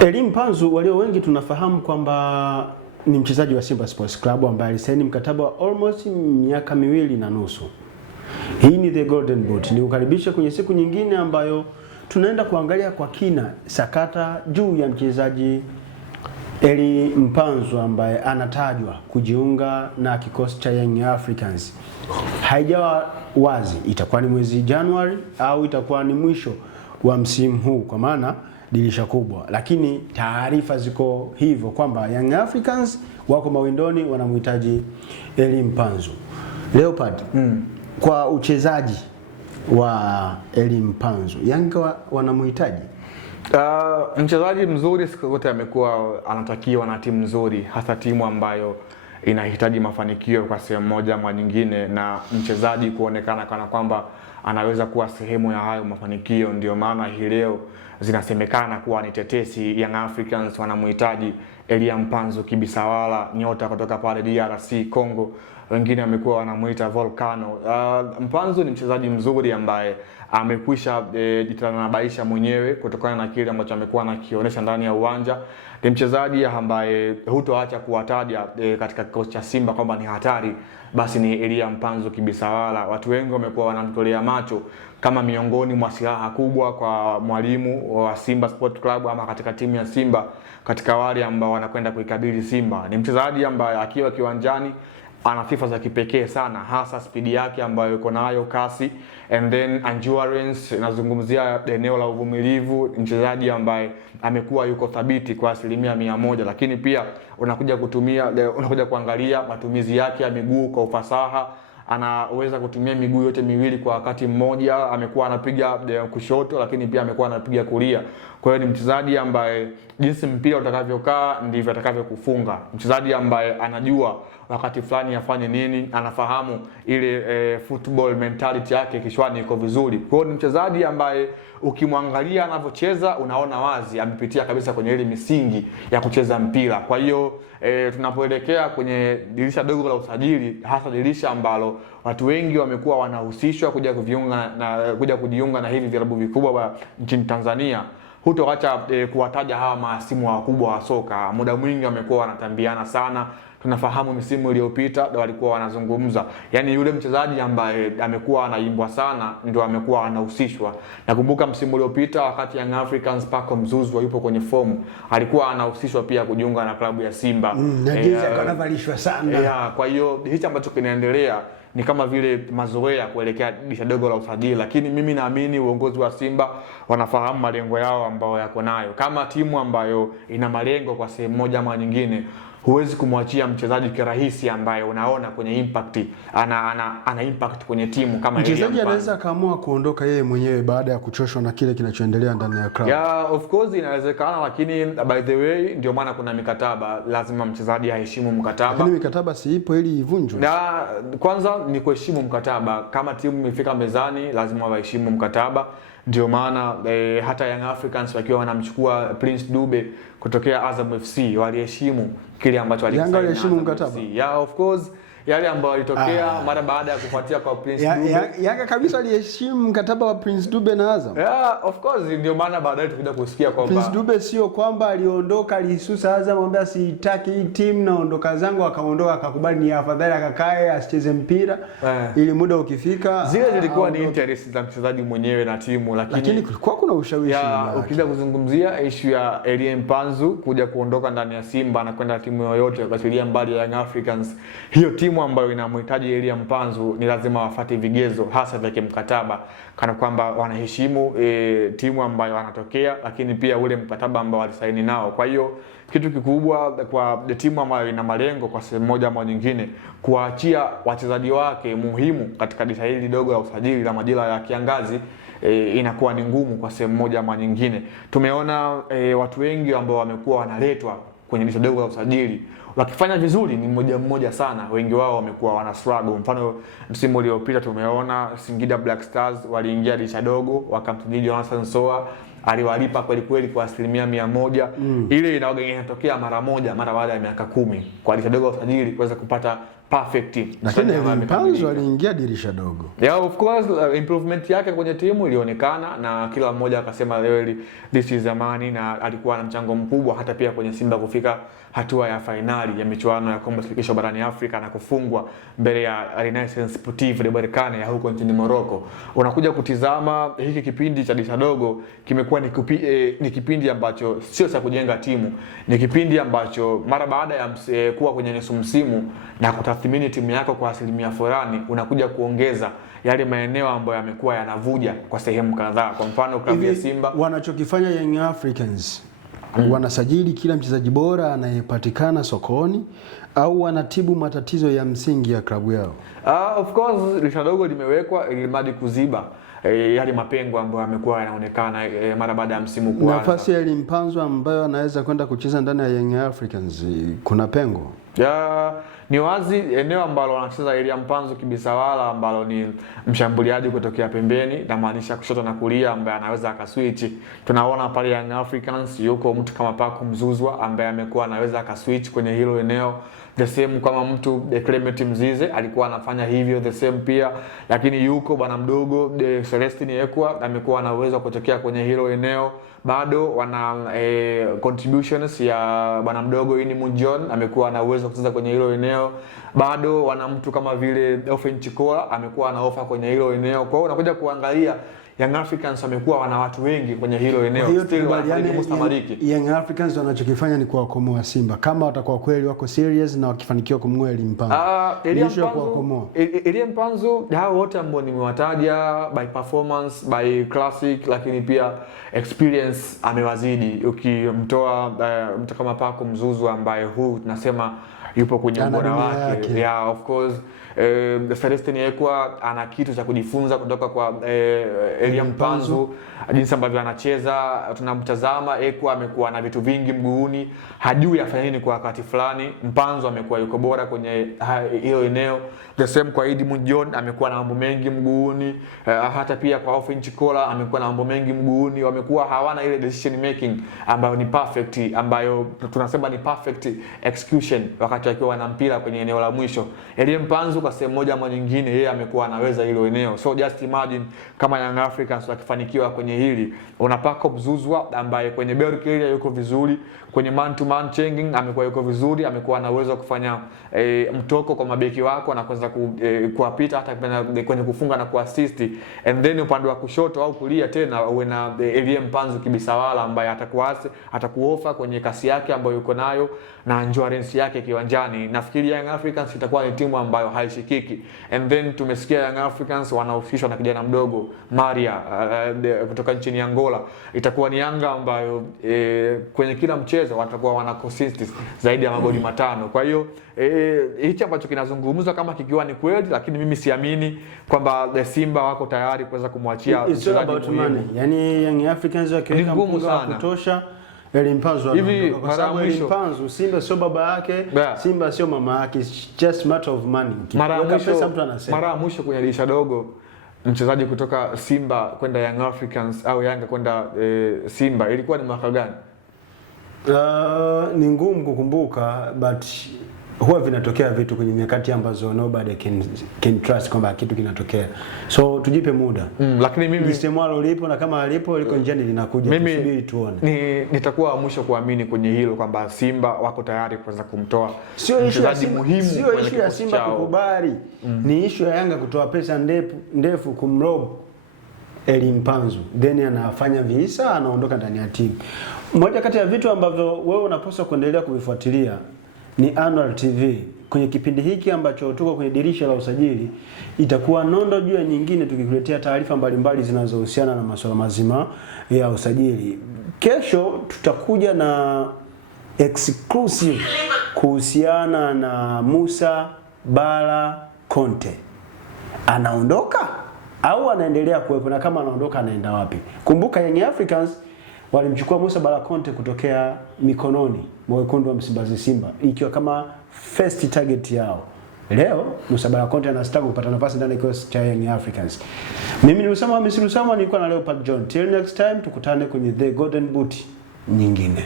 Elie Mpanzu walio wengi tunafahamu kwamba ni mchezaji wa Simba Sports Club ambaye alisaini mkataba wa almost miaka 2.5. Hii ni The Golden Boot. Ni ukaribisha kwenye siku nyingine ambayo tunaenda kuangalia kwa kina sakata juu ya mchezaji Elie Mpanzu ambaye anatajwa kujiunga na kikosi cha Young Africans. Haijawa wazi itakuwa ni mwezi Januari au itakuwa ni mwisho wa msimu huu kwa maana dirisha kubwa, lakini taarifa ziko hivyo kwamba Young Africans wako mawindoni wanamhitaji Elie Mpanzu. Leopard, kwa uchezaji wa Elie Mpanzu Yanga wanamhitaji? Mchezaji mzuri siku zote amekuwa anatakiwa na timu nzuri, hasa timu ambayo inahitaji mafanikio kwa sehemu moja ama nyingine, na mchezaji kuonekana kana kwamba anaweza kuwa sehemu ya hayo mafanikio. Ndio maana hii leo zinasemekana kuwa ni tetesi, Young Africans wanamhitaji Elie Mpanzu Kibisawala, nyota kutoka pale DRC Congo. Wengine wamekuwa wanamuita Volcano. Mpanzu ni mchezaji mzuri ambaye amekwisha jitanabaisha mwenyewe kutokana na kile ambacho amekuwa anakionyesha ndani ya uwanja. Ni mchezaji ambaye hutoacha kuwataja katika kikosi cha Simba kwamba ni hatari, basi ni Elie Mpanzu Kibisawala. Watu wengi wamekuwa wanamtolea macho kama miongoni mwa silaha kubwa kwa mwalimu wa Simba Sport Club ama katika timu ya Simba, katika wale ambao wanakwenda kuikabili Simba. Ni mchezaji ambaye akiwa kiwanjani ana sifa za kipekee sana, hasa spidi yake ambayo iko nayo, kasi, and then endurance. Nazungumzia eneo la uvumilivu. Mchezaji ambaye amekuwa yuko thabiti kwa 100%, lakini pia unakuja kuangalia matumizi yake ya miguu kwa ufasaha. Anaweza kutumia miguu yote miwili kwa wakati mmoja. Amekuwa anapiga kushoto lakini pia amekuwa anapiga kulia. Kwa hiyo ni mchezaji ambaye jinsi mpira utakavyokaa ndivyo atakavyokufunga. Mchezaji ambaye anajua wakati fulani afanye nini, anafahamu ile football mentality yake kichwani iko vizuri. Kwa hiyo ni mchezaji ambaye ukimwangalia anavyocheza unaona wazi amepitia kabisa kwenye ile misingi ya kucheza mpira. Kwa hiyo tunapoelekea kwenye dirisha dogo la usajili, hasa dirisha ambalo watu wengi wamekuwa wanahusishwa kuja kujiunga na hivi vilabu vikubwa nchini Tanzania, hutoacha kuwataja hawa mahasimu wakubwa wa soka. Muda mwingi wamekuwa wanatambiana sana. Tunafahamu misimu iliyopita ndio walikuwa wanazungumza. Yaani yule mchezaji ambaye amekuwa anaimbwa sana ndio amekuwa anahusishwa. Nakumbuka msimu uliopita wakati Young Africans Paco Mzuzwa yupo kwenye fomu, alikuwa anahusishwa pia kujiunga na klabu ya Simba. Na jinsi anavalishwa sana. Kwa hiyo hichi ambacho kinaendelea ni kama vile mazoea kuelekea dirisha dogo la usajili, lakini mimi naamini uongozi wa Simba wanafahamu malengo yao ambao yako nayo. Kama timu ambayo ina malengo kwa sehemu moja ama nyingine, huwezi kumwachia mchezaji kirahisi ambaye unaona kwenye impact ana impact kwenye timu kama Elie Mpanzu. Mchezaji anaweza kaamua kuondoka yeye mwenyewe baada ya kuchoshwa na kile kinachoendelea ndani ya club. Of course inawezekana, lakini by the way ndio maana kuna mikataba, lazima mchezaji aheshimu mkataba. Lakini mikataba si ipo ili ivunjwe. Na kwanza ni kuheshimu mkataba. Kama timu imefika mezani lazima waheshimu mkataba. Ndio maana hata Young Africans wakiwa wanamchukua Prince Dube kutokea Azam FC waliheshimu kile ambacho alikisaini. Yanga waliheshimu mkataba. Of course yale ambayo yalitokea mara baada ya kufuatia kwa Prince Dube. Yanga kabisa aliheshimu mkataba wa Prince Dube na Azam. Of course ndio maana baadaye tukija kusikia kwamba Prince Dube sio kwamba aliondoka alisusa Azam ambaye sitaki hii timu naondoka zangu, akaondoka akakubali ni afadhali akakae asicheze mpira ili muda ukifika. Zile zilikuwa ni interest za mchezaji mwenyewe na timu, lakini kulikuwa kuna ushawishi. Ukija kuzungumzia issue ya Elie Mpanzu kuja kuondoka ndani ya Simba na kwenda timu yoyote kuachilia mbali ya Young Africans, hiyo timu ambayo inamhitaji Elie Mpanzu ni lazima wafuate vigezo hasa vya kimkataba, kana kwamba wanaheshimu timu ambayo anatokea, lakini pia ule mkataba ambao walisaini nao. Kwa hiyo kitu kikubwa kwa timu ambayo ina malengo kwa sehemu moja ama nyingine, kuachia wachezaji wake muhimu katika dirisha hili dogo la usajili la majira ya kiangazi inakuwa ni ngumu kwa sehemu moja ama nyingine. Tumeona watu wengi ambao wamekuwa wanaletwa kwenye dirisha dogo la usajili wakifanya vizuri ni mmoja sana, wengi wao wamekuwa wana struggle. Mfano msimu uliopita tumeona Singida Black Stars waliingia dirisha dogo wakamsajili Jonathan Soa, aliwalipa kweli kweli kwa 100%. Ile inatokea mara baada ya miaka 10 kwa dirisha dogo la usajili kuweza kupata perfect. Lakini Mpanzu aliingia dirisha dogo. Yeah, of course improvement yake kwenye timu ilionekana na kila mmoja akasema leo this is Amani, na alikuwa na mchango mkubwa hata pia kwenye Simba kufika hatua ya finali ya michuano ya kombe la shirikisho barani Afrika na kufungwa mbele ya Renaissance Sportive de Berkane ya huko nchini Morocco. Unakuja kutizama hiki kipindi cha dirisha dogo kimekuwa ni kipindi ambacho sio cha kujenga timu. Ni kipindi ambacho mara baada ya kuwa kwenye nusu msimu na kutathmini timu yako kwa asilimia fulani, unakuja kuongeza yale maeneo ambayo yamekuwa yanavuja kwa sehemu kadhaa. Kwa mfano klabu ya Simba wanachokifanya Young Africans wanasajili kila mchezaji bora anayepatikana sokoni au wanatibu matatizo ya msingi ya klabu yao? Of course dirisha dogo limewekwa ili mradi kuziba yale mapengo ambayo yamekuwa yanaonekana mara baada ya msimu kuanza. Nafasi ya Mpanzu ambayo anaweza kwenda kucheza ndani ya Young Africans kuna pengo? Ni wazi eneo ambalo anacheza Mpanzu kibisawala ambalo ni mshambuliaji kutokea pembeni, na maanisha kushoto na kulia, ambaye anaweza akaswitch. Tunaona pale Young Africans yuko mtu kama Paco Mzuzwa ambaye amekuwa anaweza akaswitch kwenye hilo eneo, the same kama mtu Clement Mzize alikuwa anafanya hivyo the same pia, lakini yuko bwana mdogo Celestine Ekwa amekuwa na uwezo kutokea kwenye hilo eneo. Bado wana contributions ya bwana mdogo Ini Munjon amekuwa na uwezo kucheza kwenye hilo eneo. Bado wana mtu kama vile Ofen Chikola amekuwa na ofa kwenye hilo eneo. Kwa hiyo unakuja kuangalia Young Africans wamekuwa wana watu wengi kwenye hilo eneo. Still wanafanya mustamariki. Young Africans wanachokifanya ni kuwakomoa Simba. Kama watakuwa kweli wako serious na wakifanikiwa kumngoa Mpanzu. Mpanzu hao wote ambao nimewataja by performance, by classic, lakini pia experience amewazidi. Ukimtoa mtu kama Paco Mzuzu ambaye tunasema yupo kwenye ubora wake. Yeah, of course. Celestine Ekwa ana kitu cha kujifunza kutoka kwa Mpanzu, jinsi ambavyo anacheza. Tunamtazama Ekwa amekuwa na vitu vingi mguuni, hajui afanye nini kwa wakati fulani. Mpanzu amekuwa yuko bora kwenye hiyo eneo. The same kwa Idi Munjon amekuwa na mambo mengi mguuni, hata pia kwa Ofen Chikola amekuwa na mambo mengi mguuni. Wamekuwa hawana ile decision making ambayo ni perfect, ambayo tunasema ni perfect execution wakati akiwa na mpira kwenye eneo la mwisho. Mpanzu kwa sehemu moja ama nyingine yeye amekuwa anaweza hilo eneo. So just imagine kama Young Africans wakifanikiwa kwenye hili. Unapaka Mzuzwa ambaye kwenye back area yuko vizuri, kwenye man to man changing amekuwa yuko vizuri, amekuwa na uwezo kufanya mtoko kwa mabeki wako na kuweza kuwapita hata kwenye kufunga na kuassist. And then upande wa kushoto au kulia tena uwe na Mpanzu kibisawala ambaye atakuofa kwenye kasi yake ambayo yuko nayo na endurance yake kiwanjani. Nafikiri Young Africans itakuwa ni timu ambayo haishikiki. And then tumesikia Young Africans wanahusishwa na kijana mdogo Maria kutoka nchini Angola. Itakuwa ni Yanga ambayo kwenye kila mchezo watakuwa wana consist zaidi ya magoli 5. Kwa hiyo hichi ambacho kinazungumzwa kama kikiwa ni kweli, lakini mimi siamini kwamba Simba wako tayari kuweza kumwachia mchezaji muhimu. Yaani Young Africans wakiweka mpunga wa kutosha Mpanzu hivi kwa sababu Mpanzu Simba sio baba yake, Simba sio mama yake, just matter of money. Mara mwisho kwenye dirisha dogo mchezaji kutoka Simba kwenda Young Africans au Yanga kwenda Simba ilikuwa ni mwaka gani? Ni ngumu kukumbuka, but huwa vinatokea vitu kwenye nyakati ambazo nobody can trust kwamba kitu kinatokea. So tujipe muda. Lakini mimi lisemwalo lipo na kama alipo liko njiani linakuja, tusubiri tuone. Nitakuwa mwisho kuamini kwenye hilo kwamba Simba wako tayari kuweza kumtoa mchezaji muhimu. Sio issue ya Simba kukubali. Ni issue ya Yanga kutoa pesa ndefu kumrob Mpanzu. Then anafanya visa, anaondoka ndani ya timu. Moja kati ya vitu ambavyo wewe unapaswa kuendelea kuvifuatilia ni Annual TV. Kwenye kipindi hiki ambacho tuko kwenye dirisha la usajili, itakuwa nondo juu ya nyingine tukikuletea taarifa mbalimbali zinazohusiana na masuala mazima ya usajili. Kesho tutakuja na exclusive kuhusiana na Musa Bala Conte. Anaondoka au anaendelea kuwepo, na kama anaondoka anaenda wapi? Kumbuka Young Africans walimchukua Musa Bala Conte kutokea mikononi mwa wekundu wa Msimbazi Simba, ikiwa kama first target yao. Leo Musa Bala Conte anastaka kupata nafasi ndani ya kikosi cha Young Africans. Mimi ni Usama nilikuwa na Leopard John. Till next time tukutane kwenye The Golden Boot nyingine.